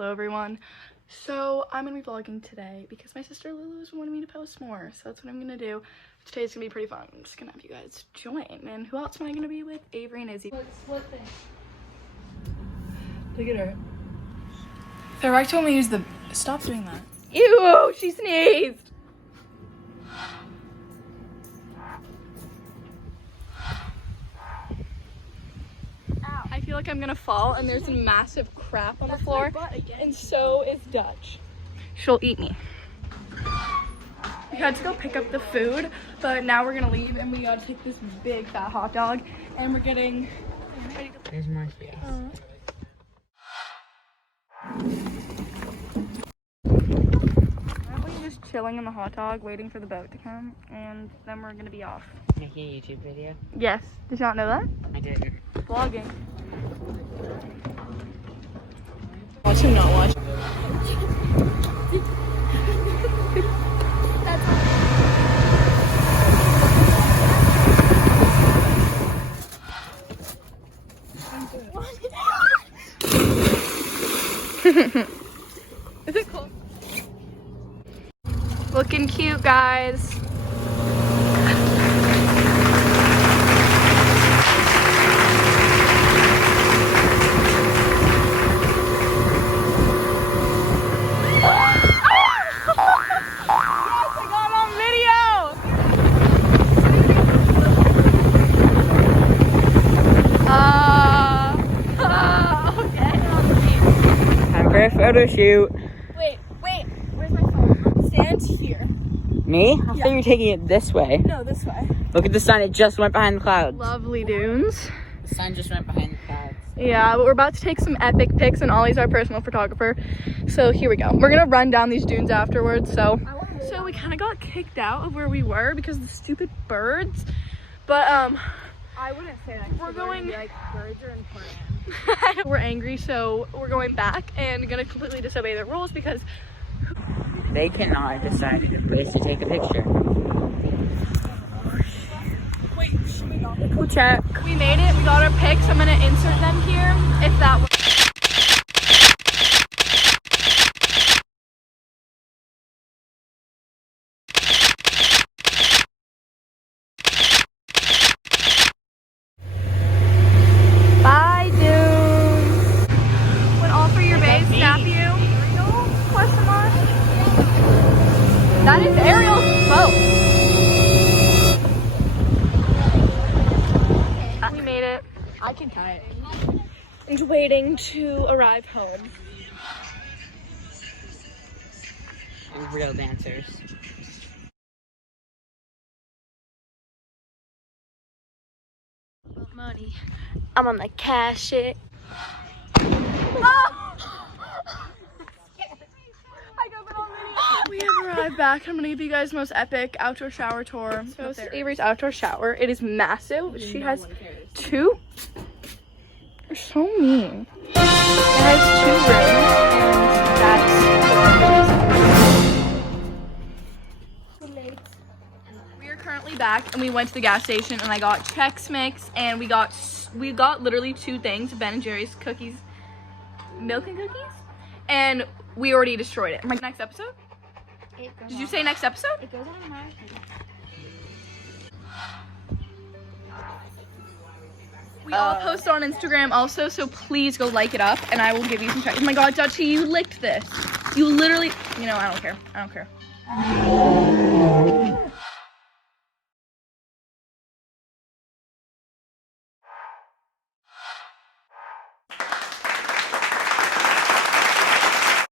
Hello everyone. So I'm gonna be vlogging today because my sister Lulu's wanted me to post more, so that's what I'm gonna do. Today's gonna be pretty fun. I'm just gonna have you guys join. And who else am I gonna be with? Avery and Izzy. What thing? Look at her. They're told me to use the. Stop doing that. Ew! She sneezed. I feel like I'm gonna fall, and there's massive crap on the floor, and so is Dutch. She'll eat me. We had to go pick up the food, but now we're gonna leave, and we gotta take this big fat hot dog, and we're getting. There's more space. Aren't we just chilling in the hot dog, waiting for the boat to come, and then we're gonna be off? Making a YouTube video? Yes. Did you not know that? I didn't. Vlogging. Watch him not watch. Is it cool? Looking cute, guys. For a photo shoot. Wait, where's my phone? Stand here. Me? I thought you were taking it this way. No, this way. Look at the sun, it just went behind the clouds. Lovely dunes. The sun just went behind the clouds. Yeah, but we're about to take some epic pics, and Ollie's our personal photographer. So here we go. We're gonna run down these dunes afterwards. So we kind of got kicked out of where we were because of the stupid birds. But I wouldn't say that. We're going. Like birds are important. We're angry, so we're going back and gonna completely disobey the rules because They cannot decide a place to take a picture. wait, should we not? Go check. We made it. We got our pics. I'm gonna insert them here. If that. Bye, dudes. Would all for your bays snap you? Ariel? Question mark? That is Ariel's boat. We made it. I can tie it. And waiting to arrive home. Real dancers. Money. I'm on the cash shit. Oh! We have arrived back. I'm gonna give you guys the most epic outdoor shower tour. So this is Avery's outdoor shower. It is massive. She has two. You're so mean. It has 2 rooms, and that's. We are currently back, and we went to the gas station, and I got Chex Mix, and we got literally 2 things: Ben & Jerry's cookies, milk and cookies, and we already destroyed it. Next episode? Did you say next episode? It goes on my thing. We all post on Instagram also, so please go like it up, and I will give you some check. Oh my god, Dutchie, you licked this. You literally, I don't care.